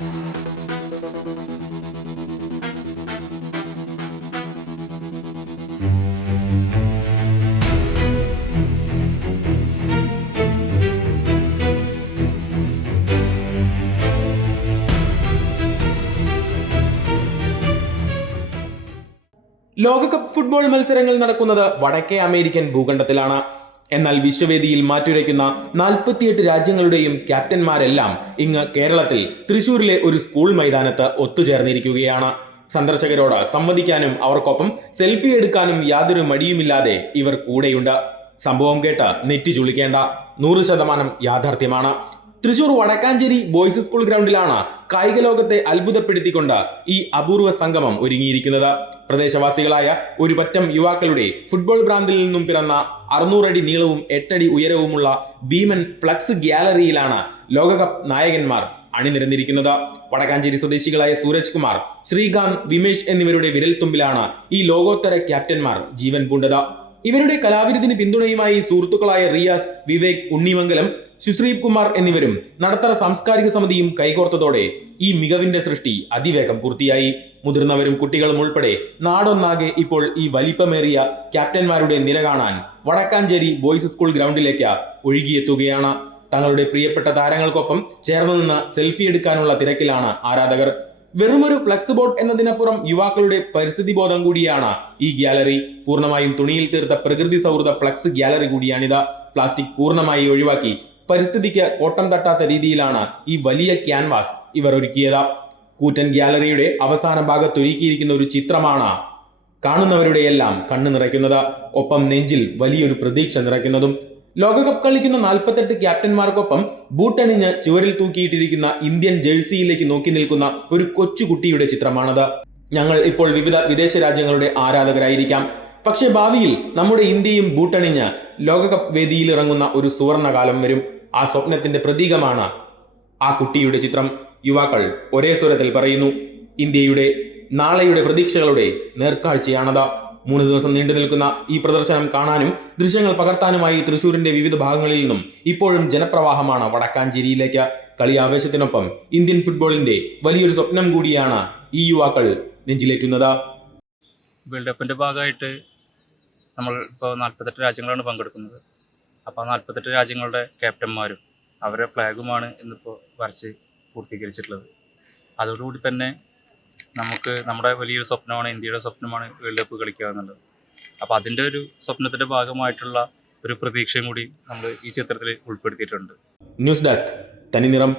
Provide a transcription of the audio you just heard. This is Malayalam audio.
ലോകകപ്പ് ഫുട്ബോൾ മത്സരങ്ങൾ നടക്കുന്നത് വടക്കേ അമേരിക്കൻ ഭൂഖണ്ഡത്തിലാണ്. എന്നാൽ വിശ്വവേദിയിൽ മാറ്റുരയ്ക്കുന്ന 48 രാജ്യങ്ങളുടെയും ക്യാപ്റ്റന്മാരെല്ലാം ഇങ്ങ് കേരളത്തിൽ തൃശൂരിലെ ഒരു സ്കൂൾ മൈതാനത്ത് ഒത്തുചേർന്നിരിക്കുകയാണ്. സന്ദർശകരോട് സംവദിക്കാനും അവർക്കൊപ്പം സെൽഫി എടുക്കാനും യാതൊരു മടിയുമില്ലാതെ ഇവർ കൂടെയുണ്ട്. സംഭവം കേട്ട് നെറ്റി ചുളിക്കേണ്ട, 100% യാഥാർത്ഥ്യമാണ്. തൃശൂർ വടക്കാഞ്ചേരി ബോയ്സ് സ്കൂൾ ഗ്രൗണ്ടിലാണ് കായിക ലോകത്തെ അത്ഭുതപ്പെടുത്തിക്കൊണ്ട് ഈ അപൂർവ സംഗമം ഒരുങ്ങിയിരിക്കുന്നത്. പ്രദേശവാസികളായ ഒരു പറ്റം യുവാക്കളുടെ ഫുട്ബോൾ ഭ്രാന്തിൽ നിന്നും പിറന്ന 600 അടി നീളവും 8 അടി ഉയരവുമുള്ള ഭീമൻ ഫ്ലക്സ് ഗ്യാലറിയിലാണ് ലോകകപ്പ് നായകന്മാർ അണിനിരന്നിരിക്കുന്നത്. വടക്കാഞ്ചേരി സ്വദേശികളായ സൂരജ് കുമാർ, ശ്രീകാന്ത്, വിമേഷ് എന്നിവരുടെ വിരൽത്തുമ്പിലാണ് ഈ ലോകോത്തര ക്യാപ്റ്റന്മാർ ജീവൻ പൂണ്ടത്. ഇവരുടെ കലാവിരുതിന് പിന്തുണയുമായി സുഹൃത്തുക്കളായ റിയാസ്, വിവേക്, ഉണ്ണിമംഗലം, സുശ്രീപ് കുമാർ എന്നിവരും നടത്തറ സാംസ്കാരിക സമിതിയും കൈകോർത്തതോടെ ഈ മികവിന്റെ സൃഷ്ടി അതിവേഗം പൂർത്തിയായി. മുതിർന്നവരും കുട്ടികളും ഉൾപ്പെടെ നാടൊന്നാകെ ഇപ്പോൾ ഈ വലിപ്പമേറിയ ക്യാപ്റ്റന്മാരുടെ നിര കാണാൻ വടക്കാഞ്ചേരി ബോയ്സ് സ്കൂൾ ഗ്രൗണ്ടിലേക്ക് ഒഴുകിയെത്തുകയാണ്. തങ്ങളുടെ പ്രിയപ്പെട്ട താരങ്ങൾക്കൊപ്പം ചേർന്ന് നിന്ന് സെൽഫി എടുക്കാനുള്ള തിരക്കിലാണ് ആരാധകർ. വെറുമൊരു ഫ്ലക്സ് ബോർഡ് എന്നതിനപ്പുറം യുവാക്കളുടെ പരിസ്ഥിതി ബോധം കൂടിയാണ് ഈ ഗ്യാലറി. പൂർണ്ണമായും തുണിയിൽ തീർത്ത പ്രകൃതി സൗഹൃദ ഫ്ലക്സ് ഗ്യാലറി കൂടിയാണിത്. പ്ലാസ്റ്റിക് പൂർണ്ണമായി ഒഴിവാക്കി പരിസ്ഥിതിക്ക് കോട്ടം തട്ടാത്ത രീതിയിലാണ് ഈ വലിയ ക്യാൻവാസ് ഇവർ ഒരുക്കിയത്. കൂറ്റൻ ഗ്യാലറിയുടെ അവസാന ഭാഗത്തൊരുക്കിയിരിക്കുന്ന ഒരു ചിത്രമാണ് കാണുന്നവരുടെ എല്ലാം കണ്ണു നിറയ്ക്കുന്നത്, ഒപ്പം നെഞ്ചിൽ വലിയൊരു പ്രതീക്ഷ നിറയ്ക്കുന്നതും. ലോകകപ്പ് കളിക്കുന്ന 48 ക്യാപ്റ്റന്മാർക്കൊപ്പം ബൂട്ടണിഞ്ഞ് ചുവരിൽ തൂക്കിയിട്ടിരിക്കുന്ന ഇന്ത്യൻ ജേഴ്സിയിലേക്ക് നോക്കി നിൽക്കുന്ന ഒരു കൊച്ചുകുട്ടിയുടെ ചിത്രമാണത്. ഞങ്ങൾ ഇപ്പോൾ വിവിധ വിദേശ രാജ്യങ്ങളുടെ ആരാധകരായിരിക്കാം, പക്ഷേ ഭാവിയിൽ നമ്മുടെ ഇന്ത്യയും ബൂട്ടണിഞ്ഞ് ലോകകപ്പ് വേദിയിൽ ഇറങ്ങുന്ന ഒരു സുവർണകാലം വരും. ആ സ്വപ്നത്തിന്റെ പ്രതീകമാണ് ആ കുട്ടിയുടെ ചിത്രം. യുവാക്കൾ ഒരേ സ്വരത്തിൽ പറയുന്നു, ഇന്ത്യയുടെ നാളെയുടെ പ്രതീക്ഷകളുടെ നേർക്കാഴ്ചയാണത്. 3 ദിവസം നീണ്ടു നിൽക്കുന്ന ഈ പ്രദർശനം കാണാനും ദൃശ്യങ്ങൾ പകർത്താനുമായി തൃശൂരിന്റെ വിവിധ ഭാഗങ്ങളിൽ നിന്നും ഇപ്പോഴും ജനപ്രവാഹമാണ് വടക്കാഞ്ചേരിയിലേക്ക്. കളി ആവേശത്തിനൊപ്പം ഇന്ത്യൻ ഫുട്ബോളിന്റെ വലിയൊരു സ്വപ്നം കൂടിയാണ് ഈ യുവാക്കൾ നെഞ്ചിലേറ്റുന്നത്. വേൾഡ് കപ്പിൻ്റെ ഭാഗമായിട്ട് നമ്മൾ ഇപ്പോൾ 48 രാജ്യങ്ങളാണ് പങ്കെടുക്കുന്നത്. അപ്പോൾ 48 രാജ്യങ്ങളുടെ ക്യാപ്റ്റന്മാരും അവരുടെ ഫ്ലാഗുമാണ് ഇന്നിപ്പോൾ വരച്ച് പൂർത്തീകരിച്ചിട്ടുള്ളത്. അതോടുകൂടി തന്നെ നമുക്ക് നമ്മുടെ വലിയൊരു സ്വപ്നമാണ്, ഇന്ത്യയുടെ സ്വപ്നമാണ് വേൾഡ് കപ്പ് കളിക്കുക എന്നുള്ളത്. അപ്പോൾ അതിൻ്റെ ഒരു സ്വപ്നത്തിൻ്റെ ഭാഗമായിട്ടുള്ള ഒരു പ്രതീക്ഷയും കൂടി നമ്മൾ ഈ ചിത്രത്തിൽ ഉൾപ്പെടുത്തിയിട്ടുണ്ട്. ന്യൂസ് ഡെസ്ക് തനിനിറം.